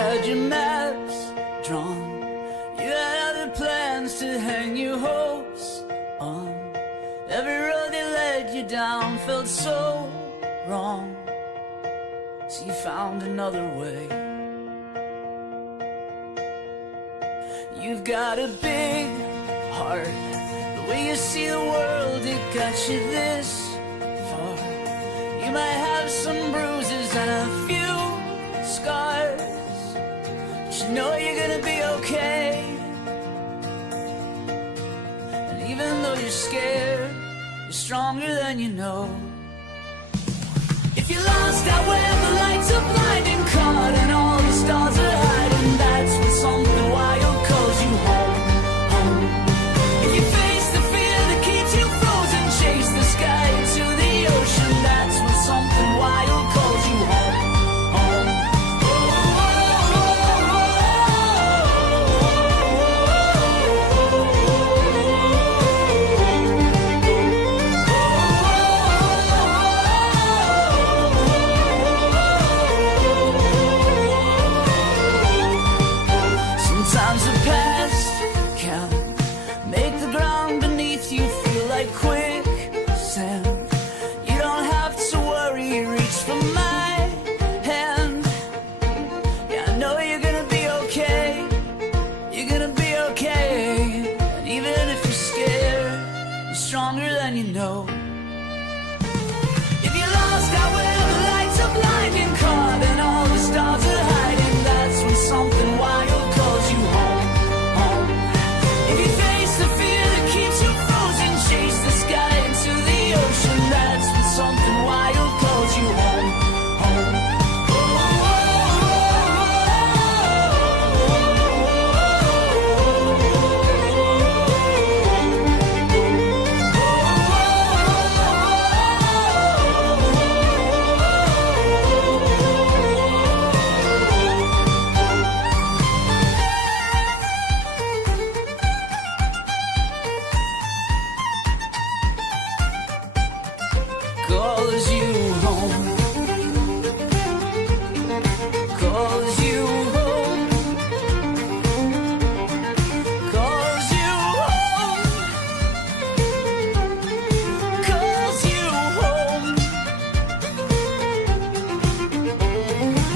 had your maps drawn, you had other plans to hang your hopes on. Every road that led you down felt so wrong, so you found another way. You've got a big heart, the way you see the world, it got you this far. You might have some bruises and a few scars, but you know you're gonna be okay. And even though you're scared, you're stronger than you know. If you're lost out where the lights are blinding, caught and all the stars are hiding, that's when something wild calls you home, home. If you face the fear that keeps you frozen, chase the sky into the ocean, that's when something wild calls you home, home. Sometimes the past can make the ground beneath you feel like quicksand. You don't have to worry, reach for my hand. Yeah, I know you're gonna be okay. You're gonna be okay. And even if you're scared, you're stronger than you know. If you're lost out where the lights are blinding, caught and all the stars are hiding, that's when something wild calls you home, home. If you face the fear that keeps you frozen, chase the sky into the ocean, that's when something wild calls you home, home. Calls you home, calls you home, calls you home, calls you home.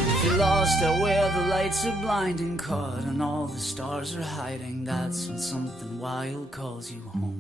If you're lost out where the lights are blinding, caught and all the stars are hiding, that's when something wild calls you home.